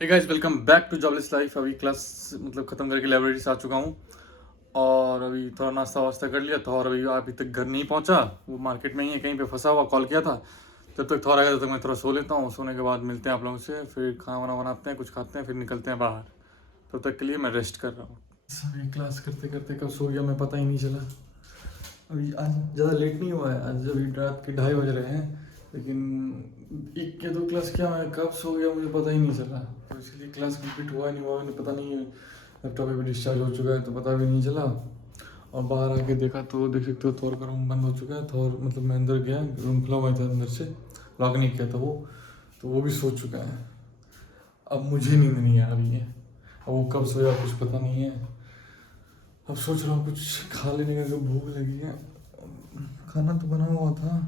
Hey guys, welcome back to jobless life. अभी class ख़त्म करके लाइब्रेरी से आ चुका हूँ और अभी थोड़ा नाश्ता वास्ता कर लिया था और अभी अभी तक घर नहीं पहुँचा। वो मार्केट में ही है, कहीं पे फंसा हुआ। कॉल किया था, जब तक थोड़ा आएगा तब तक मैं थोड़ा सो लेता हूँ। सोने के बाद मिलते हैं आप लोगों से, फिर खाना वाना बनाते हैं, कुछ खाते हैं, फिर निकलते हैं बाहर। तब तक के लिए मैं रेस्ट कर रहा हूँ। अभी क्लास करते करते कब सो गया मैं पता ही नहीं चला। अभी आज ज़्यादा लेट नहीं हुआ है, आज अभी रात के 2:30 बज रहे हैं, लेकिन एक या दो क्लास क्या मैं कब सो गया मुझे पता ही नहीं चला। तो इसलिए क्लास कंप्लीट हुआ नहीं हुआ पता नहीं है। लैपटॉप भी डिस्चार्ज हो चुका है तो पता भी नहीं चला। और बाहर आके देखा तो देख सकते हो थोर का रूम बंद हो चुका है। थोर मैं अंदर गया, रूम खुला हुआ था अंदर से, लॉक नहीं किया था वो, तो वो भी सो चुका है। अब मुझे नींद नहीं आ रही है, अब वो कब सोया कुछ पता नहीं है। अब सोच रहा हूँ कुछ खा लेने का, भूख लगी है। खाना तो बना हुआ था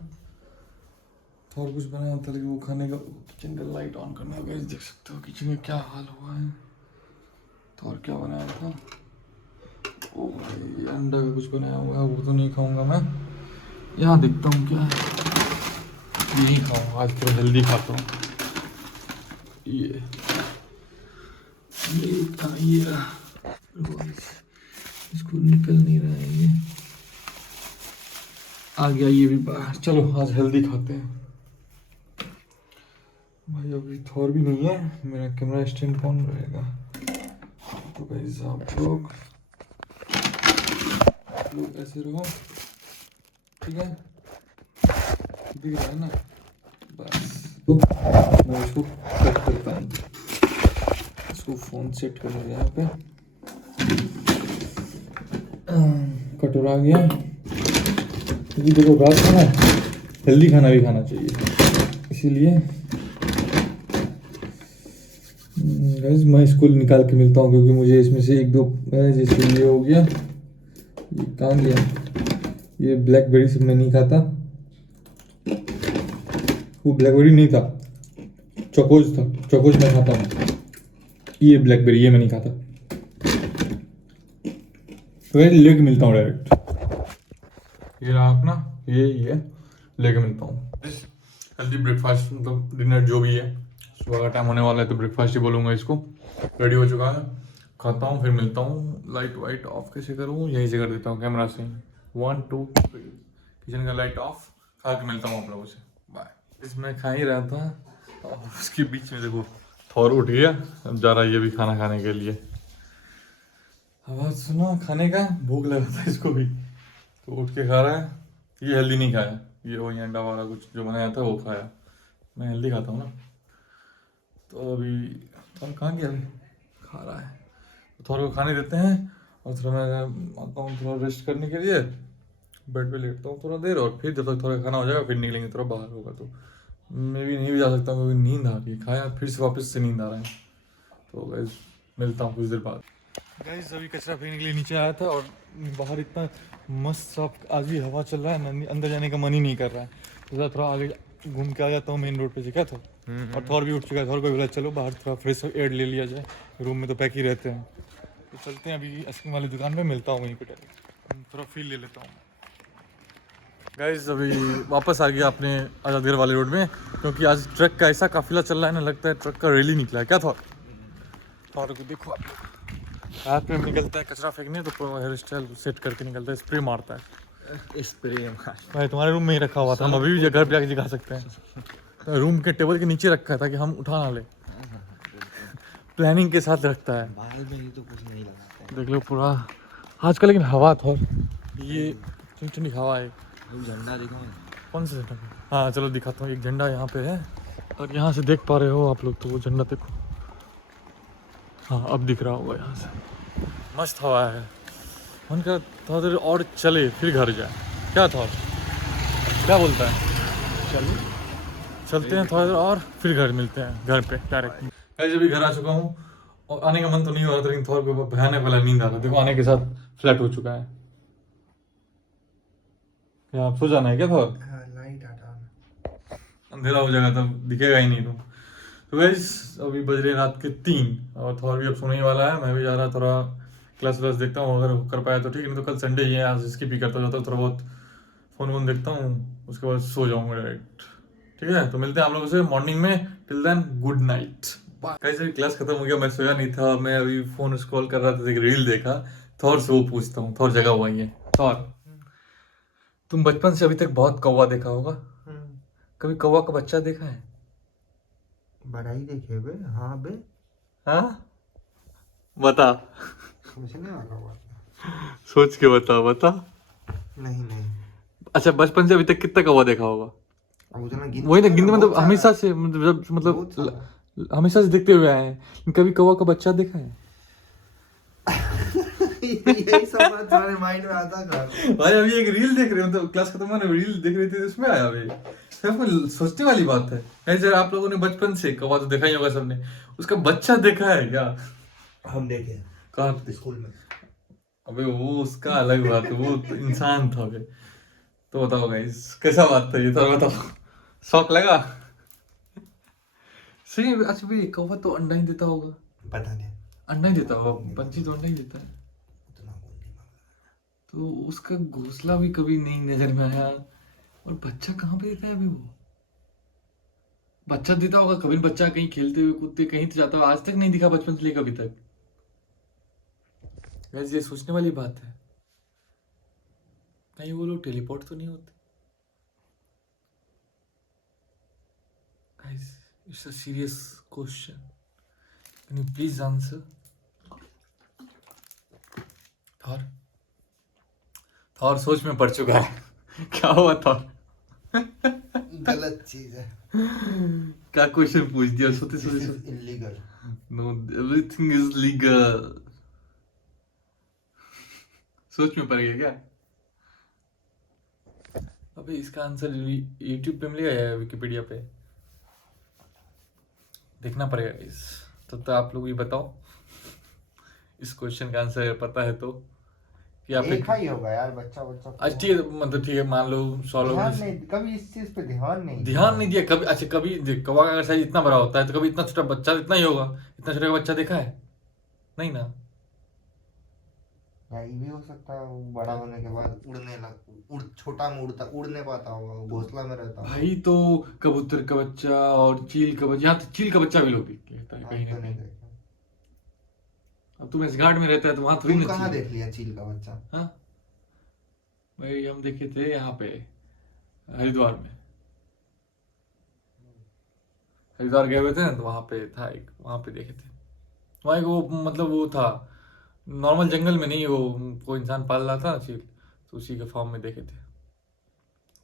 और कुछ बनाया था, लेकिन वो खाने का किचन का लाइट ऑन करना होगा। देख सकते हो किचन में क्या हाल हुआ है। तो और क्या बनाया था, ओ भाई अंडा का कुछ बनाया हुआ है, वो तो नहीं खाऊंगा मैं। यहाँ देखता हूँ क्या है, यही खाऊंगा आज, थोड़ा हेल्दी खाता हूँ। ये ये इसको निकल नहीं रहा है, ये आ गया ये भी बाहर। चलो आज हेल्दी खाते हैं भाई। अभी थोर भी नहीं है, मेरा कैमरा स्टैंड कौन रहेगा। तो गाइस आप लोग ऐसे रहो, ठीक है, दिख रहा है ना। बस तो मैं इसको कट करता हूँ, इसको फ़ोन सेट कर दिया यहाँ पे। कटोरा आ गया, क्योंकि देखो रात को ना हेल्दी खाना भी खाना चाहिए, इसीलिए गाइस मैं इसको निकाल के मिलता हूँ, क्योंकि मुझे इसमें से एक दो है। जैसे ये हो गया, ये कहाँ गया, ये ब्लैकबेरी से मैं नहीं खाता, वो ब्लैकबेरी नहीं था, चोकोज था, चोकोज मैं खाता हूँ। ये ब्लैकबेरी ये मैं नहीं खाता, तो ये लेके मिलता हूँ डायरेक्ट। ये रहा अपना, ये लेके मिलता हूँ। हेल्दी ब्रेकफास्ट डिनर जो भी है, सुबह का टाइम होने वाला है तो ब्रेकफास्ट ही बोलूँगा इसको। रेडी हो चुका है, खाता हूँ फिर मिलता हूँ। लाइट वाइट ऑफ कैसे करूँ, यहीं से कर देता हूँ कैमरा से। 1 2 3, किचन का लाइट ऑफ, खा के मिलता हूँ आप लोगों से। बाय। इसमें खा ही रहा था और उसके बीच में देखो थोर उठ गया, अब जा रहा है ये भी खाना खाने के लिए। आवाज़ सुना खाने का, भूख लगा था इसको भी, तो उठ के खा रहा है। ये हेल्दी नहीं खाया, ये वही अंडा वाला कुछ जो बनाया था वो खाया। मैं हेल्दी खाता हूँ ना। तो अभी थोड़ा कहाँ गया, अभी खा रहा है, तो थोड़ा को खाने देते हैं और थोड़ा मैं आता हूँ थोड़ा रेस्ट करने के लिए। बेड पे लेटता हूँ थोड़ा देर, और फिर जब तक थोड़ा खाना हो जाएगा फिर निकलेंगे थोड़ा बाहर होगा। तो मैं भी नहीं भी जा सकता हूँ क्योंकि नींद आ रही है, खाया फिर से वापस से नींद आ रहा है। तो गाइस मिलता हूँ कुछ देर बाद। गाइस अभी कचरा फेंकने के लिए नीचे आया था और बाहर इतना मस्त साफ आज भी हवा चल रहा है, अंदर जाने का मन ही नहीं कर रहा है। तो थोड़ा आगे घूम के आ जाता हूँ मेन रोड पे से, क्या था। और थौर भी उठ चुका है, थौर को बोला चलो बाहर थोड़ा फ्रेश एयर ले लिया जाए, रूम में तो पैक ही रहते हैं। तो चलते हैं अभी आइसक्रीम वाली दुकान पे, मिलता हूँ वहीं पे थोड़ा फील ले लेता हूँ। गाइस अभी वापस आ गया अपने आज़ादगढ़ वाले रोड में, क्योंकि आज ट्रक का ऐसा काफिला चल रहा है ना, लगता है ट्रक का रैली निकला है। क्या था थौर को देखो आप लोग, हाथ में निकलता है कचरा फेंकने तो हेयर स्टाइल सेट करके निकलता है, स्प्रे मारता है। स्प्रे भाई तुम्हारे रूम में ही रखा हुआ था, हम अभी भी घर पे जाके दिखा सकते हैं। तो रूम के टेबल के नीचे रखा है ताकि हम उठा ना ले, प्लानिंग के साथ रखता है। बाल में ही तो कुछ नहीं लगाता है। देख लो पूरा आज का, लेकिन हवा था, ये ठंडी ठंडी हवा है। झंडा दिखाओ, कौन सा झंडा, हाँ चलो दिखाता हूँ। एक झंडा यहाँ पे है और यहाँ से देख पा रहे हो आप लोग, तो वो झंडा देखो, हाँ अब दिख रहा होगा यहाँ से। मस्त हवा है, मन का थोड़ा देर और चले फिर घर जाए। क्या था, क्या बोलता है, चलिए चलते हैं थोड़ा देर और फिर घर मिलते हैं, घर पे डायरेक्ट। गाइस अभी घर आ चुका हूँ और आने का मन तो नहीं हो रहा था, लेकिन थोड़ा भयानक वाला नींद आ रहा था। देखो आने के साथ फ्लैट हो चुका है। क्या आप सो जाना है क्या, थोड़ा लाइट अंधेरा हो जाएगा तब दिखेगा ही नहीं तो गाइस अभी बज रहे रात के 3 और थोड़ा भी अब सोने ही वाला है। मैं भी जा रहा थोड़ा क्लास व्लास देखता हूँ, अगर कर पाया तो ठीक, नहीं तो कल संडे ही है, आज स्किप ही करता जाता हूँ। थोड़ा बहुत फ़ोन वोन देखता हूँ, उसके बाद सो जाऊँगा डायरेक्ट। ठीक है, तो मिलते हैं आप लोगों से मॉर्निंग में। Till then good night. कैसे क्लास खत्म हो गया, मैं सोया नहीं था, मैं अभी फोन स्क्रॉल कर रहा था, एक रील देखा। थॉर से वो पूछता हूँ, थॉर जगह हुआ है थॉर, तुम बचपन से अभी तक बहुत कौवा देखा होगा, कभी कौवा का बच्चा देखा है? बड़ा ही देखे बे। हाँ बे। हाँ बता, सोचने वाला बात। सोच के बता बता। नहीं नहीं। अच्छा बचपन से अभी तक कितना कौवा देखा होगा? अब उतना गिन वही ना सकते गिनती, ना, मतलब बहुत सारा। हमेशा से, मतलब बहुत सारा। हमेशा से देखते हुए आए हैं, लेकिन कभी कौवा का बच्चा देखा है? यही सब बात तुम्हारे माइंड में आता था। भाई अभी एक रील देख रहे हो, तो क्लास खत्म होने रील देख रहे थे, तो उसमें आया भाई, सिर्फ सोचने वाली बात है। ऐसे आप लोगों ने बचपन से कौवा तो देखा ही होगा सबने, उसका बच्चा देखा है क्या? हम देखे कहाँ पे? स्कूल में। अबे वो उसका अलग बात है, वो तो इंसान था भाई। तो बताओ गाइस कैसा बात था ये, तो बताओ, शौक लगा? सही है। अच्छा भाई कौवा तो अंडा ही देता होगा। पता नहीं। अंडा ही देता होगा, पंछी तो अंडा ही देता है। उतना कौन दिमाग। तो उसका घोंसला भी कभी नहीं नजर में आया, और बच्चा कहाँ पे देता है अभी वो? बच्चा देता होगा कभी, बच्चा कहीं खेलते हुए कूदते कहीं तो जाता होगा, आज तक नहीं दिखा बचपन से लेकर अभी तक। वैसे ये सोचने वाली बात है, कहीं वो लोग टेलीपोर्ट तो नहीं होते? Guys it's a serious question, can you please answer? Thor, Thor सोच में पड़ चुका है। क्या हुआ थॉर? गलत चीज है। क्या क्वेश्चन पूछ दिया सोते सोते सोते? Illegal. No, everything is legal. सोच में पड़ गया क्या? अबे इसका आंसर यूट्यूब पे मिलेगा या विकिपीडिया पे? देखना पड़ेगा इस। तो आप लोग भी बताओ, इस क्वेश्चन का आंसर पता है तो, कि आप देखा ही होगा यार, बच्चा बच्चा। अच्छा ठीक है, मतलब ठीक है मान लो 100 लोगों ध्यान ने नहीं, कभी इस चीज पे ध्यान नहीं ध्यान नहीं दिया कभी। अच्छा कभी कौवा का अगर साइज इतना बड़ा होता है, तो कभी इतना छोटा बच्चा इतना ही होगा, इतना छोटा बच्चा देखा है? नहीं ना। या ये भी हो सकता है वो बड़ा होने के बाद छोटा में उड़ता, उड़ नहीं पाता होगा, वो घोंसला में रहता होगा। भाई तो कबूतर का बच्चा और चील का बच्चा, यहाँ तो चील का बच्चा भी लोग देख लेता है कहीं हम ना तो नहीं कहीं। देखा। अब तुम इस घाट में रहता है तो वहां थोड़ी तुम ना कहाँ चील। देख लिया चील का बच्चा? हाँ भाई हम देखे थे यहाँ पे हरिद्वार में, हरिद्वार गए हुए थे ना, तो वहां पे था एक, वहां पे देखे थे। वहाँ एक वो मतलब वो था, नॉर्मल जंगल में नहीं, वो कोई इंसान पाल रहा था चील, तो उसी के फॉर्म में देखे थे।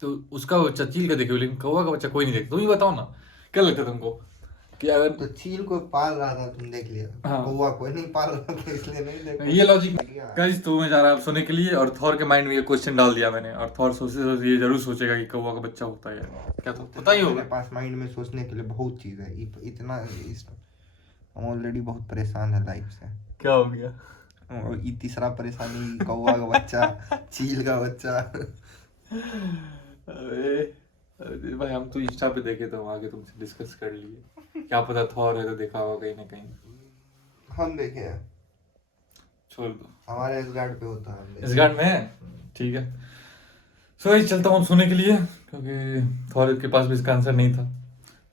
तो उसका बच्चा चील का देखे हुए, लेकिन कौवा का बच्चा कोई नहीं देखा। तुम ही बताओ ना, क्या लगता है तुमको कि अगर तो चील को पाल रहा था, तुम देख लिया। हाँ कौवा कोई नहीं पाल रहा था, इसलिए नहीं देखा। ये लॉजिक। गाइस तो मैं जा रहा सोने के लिए, और थॉर के माइंड में ये क्वेश्चन डाल दिया मैंने, और थॉर सोचते सोचते ये जरूर सोचेगा कि कौवा का बच्चा होता है यार। क्या तो पता ही होगा। मेरे पास माइंड में सोचने के लिए बहुत चीज है। इतना हम ऑलरेडी बहुत परेशान है लाइफ से। क्या हो गया? और ये तीसरा परेशानी, कौवा का बच्चा, चील का बच्चा। अरे अरे भाई हम तो इंस्टा पे देखे तो आगे तुमसे डिस्कस कर लिए, क्या पता थॉर है तो देखा होगा कहीं ना कहीं। हम देखे हैं, छोड़ दो, हमारे इस गार्ड पे होता है, हम देखे। इस गार्ड में है। ठीक है, सो वही चलता हूँ सोने के लिए, क्योंकि थॉर के पास भी इसका आंसर नहीं था।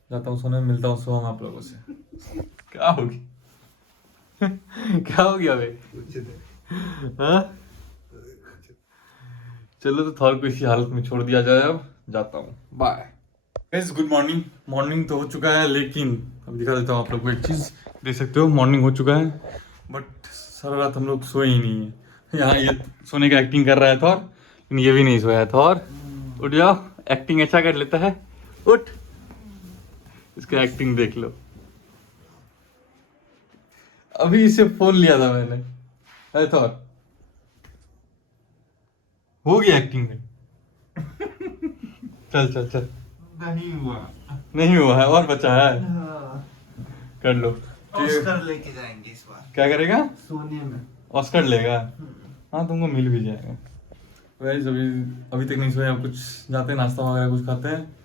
जाता हूँ सोने, मिलता हूँ सुबह में आप लोगों से। क्या होगी? क्या हो गया भाई? कुछ नहीं। हाँ चलो, तो थॉर को इसी हालत में छोड़ दिया जाए, अब जाता हूँ, bye guys. Good morning. Morning तो हो चुका है, लेकिन अब दिखा देता हूँ आप लोग को एक चीज़, देख सकते हो मॉर्निंग हो चुका है, बट सारा रात हम लोग सोए ही नहीं है। यहाँ ये सोने का एक्टिंग कर रहा है थॉर, लेकिन ये भी नहीं सोया है। थॉर उठ जाओ, एक्टिंग अच्छा कर लेता है, उठ, इसका एक्टिंग देख लो। अभी इसे फोन लिया था मैंने, है थॉर, हो गया एक्टिंग में। चल चल चल, नहीं हुआ। नहीं हुआ है और बचा है, हाँ। कर लो। ऑस्कर लेके जाएंगे इस बार। क्या करेगा? सोने में। ऑस्कर लेगा? हाँ तुमको मिल भी जाएगा। वैसे अभी अभी तक नहीं सोया, कुछ जाते हैं नाश्ता वगैरह कुछ खाते हैं,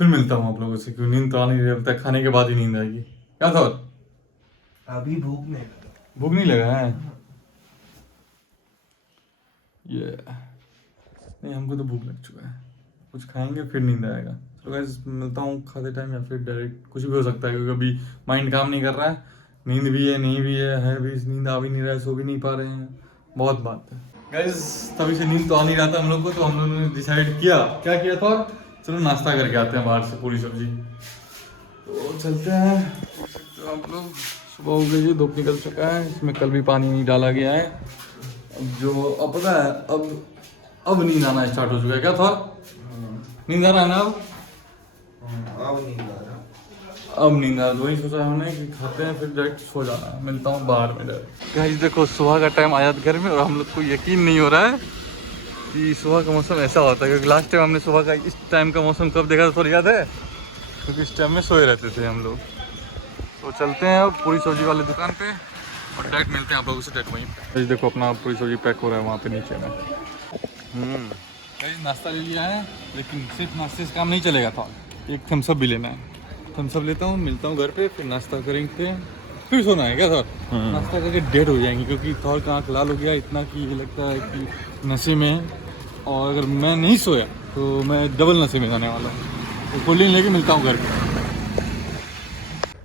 फिर मिलता हूँ आप लोगों से, क्यों नींद तो आ नहीं रही, अब तक खाने के बाद ही नींद आएगी। क्या था? अभी भूख नहीं लगा। भूख नहीं लगा है? ये नहीं, हमको तो भूख लग चुका है, कुछ खाएंगे फिर नींद आएगा। तो गाइस मिलता हूँ खाते टाइम या फिर डायरेक्ट कुछ भी हो सकता है, क्योंकि अभी माइंड काम नहीं कर रहा है, नींद भी है नहीं भी है भी, नींद आ भी नहीं रहा है, सो भी नहीं पा रहे हैं, बहुत बात है गाइस। तभी से नींद तो आ नहीं रहा था हम लोग को, तो हम लोगों ने डिसाइड किया, क्या किया था, चलो नाश्ता करके आते हैं बाहर से, पूरी सब्जी। तो चलते हैं। तो आप लोग सुबह हो गई है, धूप निकल चुका है, इसमें कल भी पानी नहीं डाला गया है। अब पता है, अब नींद आना स्टार्ट हो चुका है, क्या था नींद आ रहा है ना अब नींद आ रहा। अब नींद आ रहा, वही सोचा हमने कि खाते हैं फिर डायरेक्ट सो जाना है। मिलता हूँ बाहर में डायरेक्ट। गाइस देखो सुबह का टाइम आया घर में, और हम लोग को यकीन नहीं हो रहा है कि सुबह का मौसम ऐसा होता है, क्योंकि लास्ट टाइम हमने सुबह का इस टाइम का मौसम कब देखा था थोड़ा याद है, क्योंकि इस टाइम में सोए रहते थे हम लोग। तो चलते हैं अब पूरी सब्जी वाली दुकान पे, और डायरेक्ट मिलते हैं आप लोगों से डायरेक्ट वहीं पे। देखो अपना पूरी सब्जी पैक हो रहा है वहाँ पे नीचे में। नाश्ता ले लिया है, लेकिन सिर्फ नाश्ते से काम नहीं चलेगा था, एक थम्सअप भी लेना है। थम्सअप लेता हूँ, मिलता हूँ घर पे, फिर नाश्ता करेंगे, फिर सोना है क्या सर। नाश्ता करके डेड हो जाएंगे, क्योंकि थोड़ा का आँख लाल हो गया इतना कि लगता है कि नशे में है, और अगर मैं नहीं सोया तो मैं डबल नशे में जाने वाला हूँ। तो कोल्ड ड्रिंक लेके मिलता हूँ घर पे।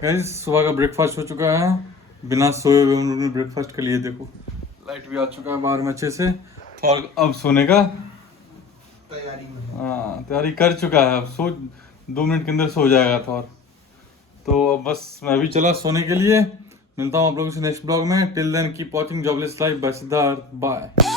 गाइस सुबह का ब्रेकफास्ट हो चुका है, बिना सोए हुए हम लोगों ने ब्रेकफास्ट कर लिए। देखो लाइट भी आ चुका है बाहर में अच्छे से, और अब सोने का तैयारी में। हाँ तैयारी कर चुका है, अब सो 2 मिनट के अंदर सो जाएगा था। तो अब बस मैं भी चला सोने के लिए। मिलता हूँ आप लोगों से नेक्स्ट ब्लॉग में। Till then keep watching jobless life by Siddharth, bye.